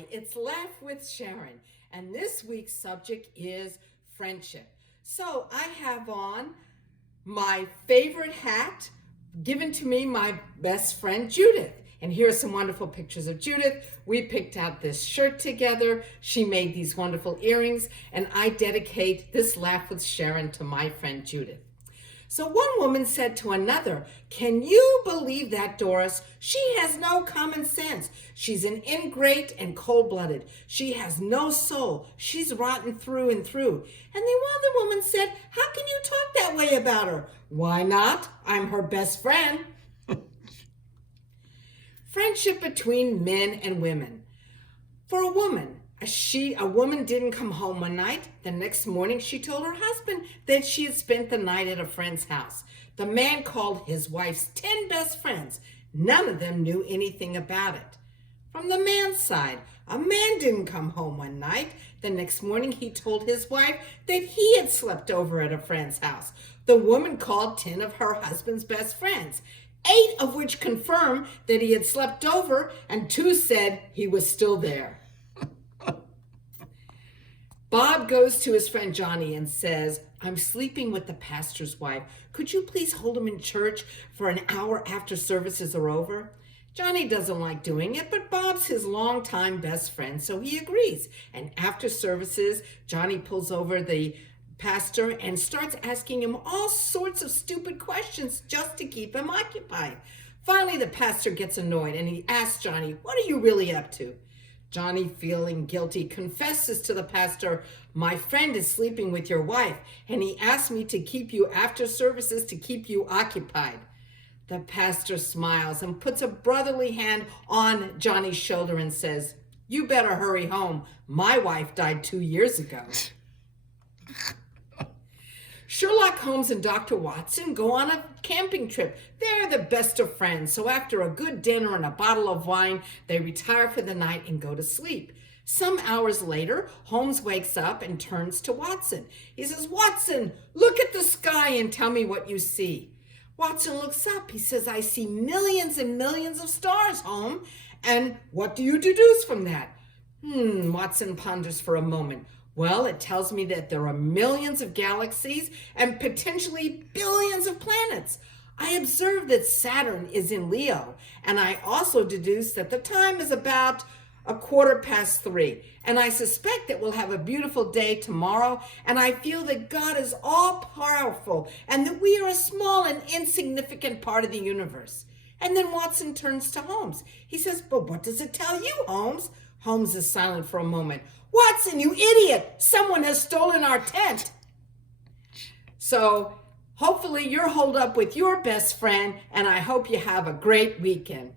Hi, it's Laugh with Sharon, and this week's subject is friendship. So I have on my favorite hat given to me my best friend Judith. And here are some wonderful pictures of Judith. We picked out this shirt together. She made these wonderful earrings, and I dedicate this Laugh with Sharon to my friend Judith. So one woman said to another, "Can you believe that, Doris? She has no common sense. She's an ingrate and cold-blooded. She has no soul. She's rotten through and through." And the other woman said, "How can you talk that way about her?" "Why not? I'm her best friend." Friendship between men and women. For a woman didn't come home one night. The next morning, she told her husband that she had spent the night at a friend's house. The man called his wife's 10 best friends. None of them knew anything about it. From the man's side, a man didn't come home one night. The next morning, he told his wife that he had slept over at a friend's house. The woman called 10 of her husband's best friends, 8 of which confirmed that he had slept over, and 2 said he was still there. Bob goes to his friend Johnny and says, "I'm sleeping with the pastor's wife. Could you please hold him in church for an hour after services are over?" Johnny doesn't like doing it, but Bob's his longtime best friend, so he agrees. And after services, Johnny pulls over the pastor and starts asking him all sorts of stupid questions just to keep him occupied. Finally, the pastor gets annoyed and he asks Johnny, "What are you really up to?" Johnny, feeling guilty, confesses to the pastor, "My friend is sleeping with your wife, and he asked me to keep you after services to keep you occupied." The pastor smiles and puts a brotherly hand on Johnny's shoulder and says, "You better hurry home. My wife died 2 years ago." Sherlock Holmes and Dr. Watson go on a camping trip. They're the best of friends, so after a good dinner and a bottle of wine, they retire for the night and go to sleep. Some hours later, Holmes wakes up and turns to Watson. He says, "Watson, look at the sky and tell me what you see." Watson looks up. He says, "I see millions and millions of stars, Holmes. And what do you deduce from that?" Watson ponders for a moment. "Well, it tells me that there are millions of galaxies and potentially billions of planets. I observe that Saturn is in Leo, and I also deduce that the time is about 3:15, and I suspect that we'll have a beautiful day tomorrow, and I feel that God is all-powerful and that we are a small and insignificant part of the universe." And then Watson turns to Holmes. He says, "But what does it tell you, Holmes?" Holmes is silent for a moment. "Watson, you idiot! Someone has stolen our tent." So hopefully you're holed up with your best friend, and I hope you have a great weekend.